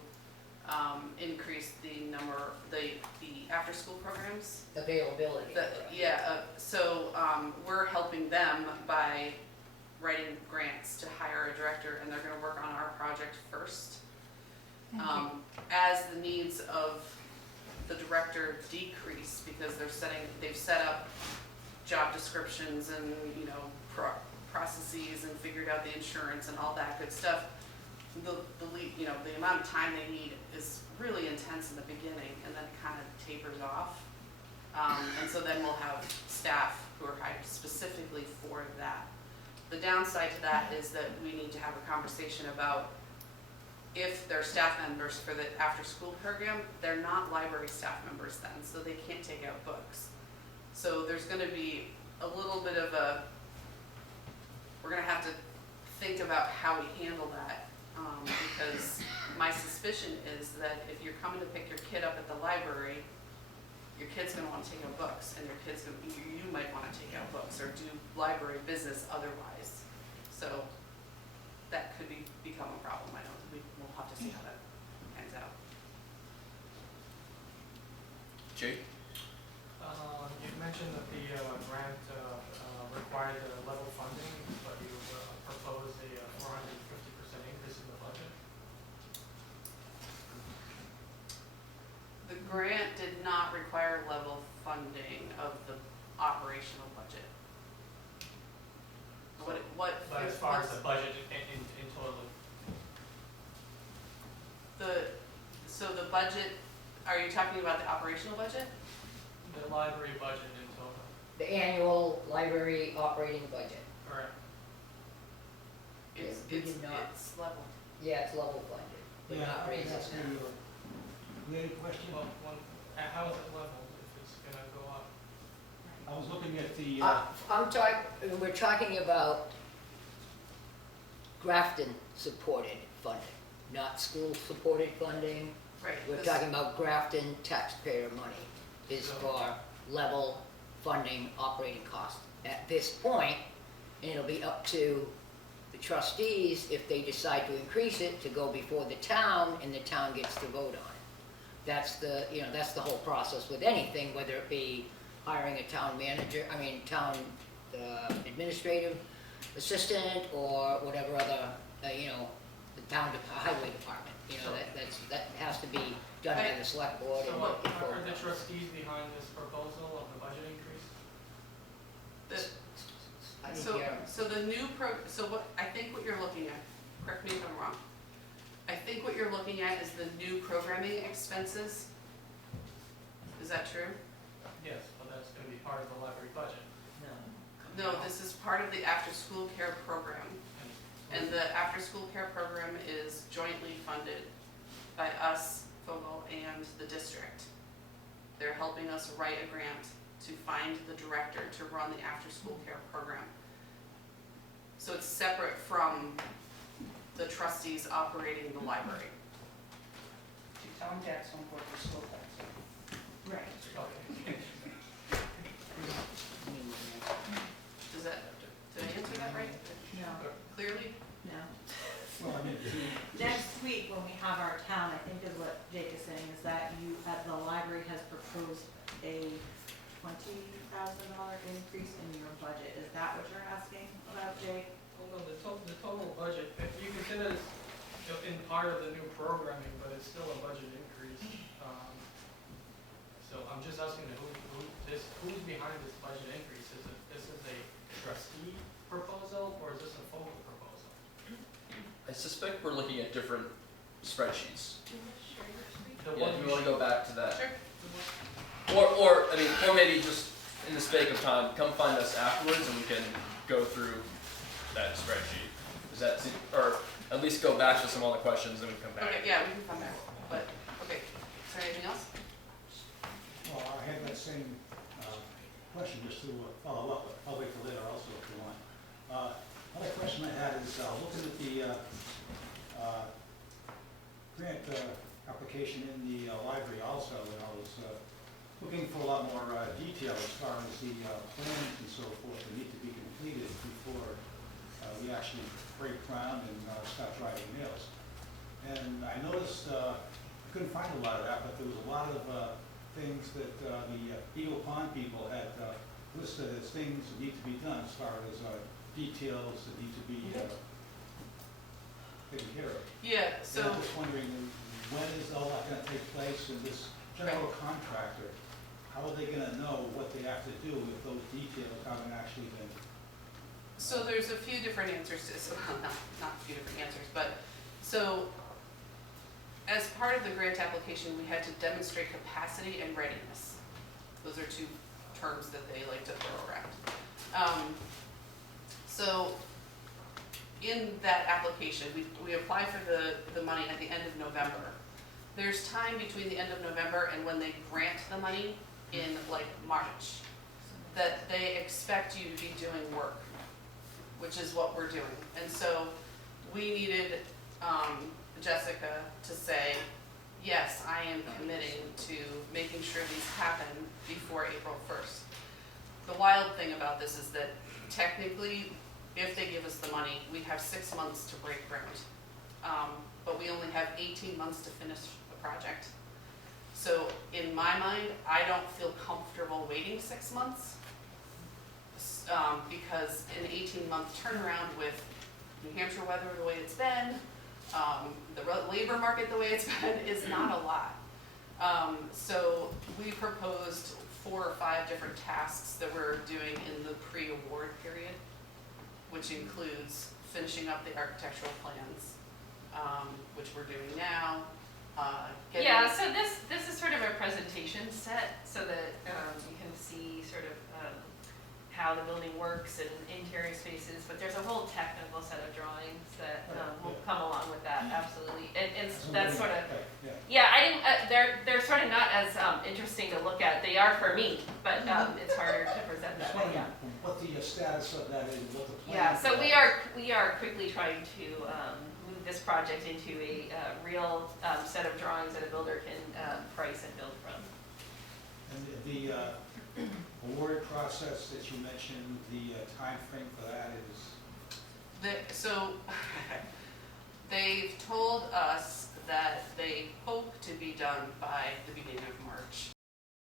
increase the number, the after-school programs. Availability. So we're helping them by writing grants to hire a director, and they're gonna work on our project first. As the needs of the director decrease, because they've set up job descriptions and, you know, processes and figured out the insurance and all that good stuff, the amount of time they need is really intense in the beginning, and then it kind of tapers off. And so then we'll have staff who are hired specifically for that. The downside to that is that we need to have a conversation about if they're staff members for the after-school program, they're not library staff members then, so they can't take out books. So there's gonna be a little bit of we're gonna have to think about how we handle that, because my suspicion is that if you're coming to pick your kid up at the library, your kid's gonna wanna take out books, and your kid's gonna, you might wanna take out books, or do library business otherwise. So, that could become a problem, I don't, we'll have to see how that pans out. Jake? You mentioned that the grant required level funding, but you proposed a 450% increase in the budget. The grant did not require level funding of the operational budget. But as far as the budget in total, so the budget, are you talking about the operational budget? the library budget in total, The annual library operating budget. correct? It's, we it's, did not. it's level. Yeah, it's level funded, but Yeah, not I raised. guess maybe a related question. Well, how is it leveled if it's gonna go up? I was looking at the, We're talking about Grafton supported funding, not school supported funding. Right. We're this- talking about Grafton taxpayer money is for level funding operating costs. At this point, and it'll be up to the trustees if they decide to increase it to go before the town and the town gets to vote on it. That's the, that's the whole process with anything, whether it be hiring a town manager, town administrative assistant or whatever other, the town highway department. That has to be done by the select board. So and what, before- are the trustees behind this proposal of the budget increase? I think, So, yeah. so the new I think what you're looking at, correct me if I'm wrong. I think what you're looking at is the new programming expenses. Is that true? Yes, but that's gonna be part of the library budget. No, this is part of the after-school care program. And the after-school care program is jointly funded by us, Fogel, and the district. They're helping us write a grant to find the director to run the after-school care program. So it's separate from the trustees operating the library. Town tax on board the school tax. Right. Okay. Did I answer that right? No, Clearly? no. well, I mean, Next week, when we have our town, I think is what Jake is saying, is that the library has proposed a $20,000 increase in your budget. Is that what you're asking about, Jake? Well, no, the total budget, you consider this in part of the new programming, but it's still a budget increase. So I'm just asking who's behind this budget increase? This is a trustee proposal, or is this a Fogel proposal? I suspect we're looking at different spreadsheets. The Yeah, one do you want to go back to that? Sure. Or maybe just in the sake of time, come find us afterwards and we can go through that spreadsheet. Does that seem, or at least go back to some other questions and we come back? Okay, yeah, we can come back, but, okay. Is there anything else? well, I had that same question just to follow up, but I'll wait for later also if you want. Another question I had is looking at the grant application in the library also, and I was looking for a lot more detail as far as the plans and so forth that need to be completed before we actually break ground and start driving nails. And I noticed, I couldn't find a lot of that, but there was a lot of things that the Eagle Pond people had listed as things that need to be done as far as details that need to be taken care of. Yeah, And so, I'm just wondering, when is all that gonna take place, and this general contractor, how are they gonna know what they have to do if those details haven't actually been? so there's a few different answers to this, well, not a few different answers, but, so, as part of the grant application, we had to demonstrate capacity and readiness. Those are two terms that they like to throw around. So, in that application, we apply for the money at the end of November. There's time between the end of November and when they grant the money in like March, that they expect you to be doing work. which is what we're doing. And so we needed Jessica to say, yes, I am committing to making sure these happen before April 1st. The wild thing about this is that technically, if they give us the money, we have 6 months to break ground. But we only have 18 months to finish the project. So in my mind, I don't feel comfortable waiting 6 months because an 18-month turnaround with New Hampshire weather the way it's been, the labor market the way it's been is not a lot. So we proposed 4 or 5 different tasks that we're doing in the pre-award period, which includes finishing up the architectural plans, which we're doing now. Yeah, so this is sort of a presentation set so that you can see sort of how the building works and interior spaces, but there's a whole technical set of drawings that will come along with that, absolutely. And that's sort of, yeah, I didn't, they're sort of not as interesting to look at. They are for me, but it's harder to present that way, yeah. What the status of that is, what the plan. Yeah, so we are quickly trying to move this project into a real set of drawings that a builder can price and build from. And the award process that you mentioned, the time frame for that is? So they've told us that they hope to be done by the beginning of March.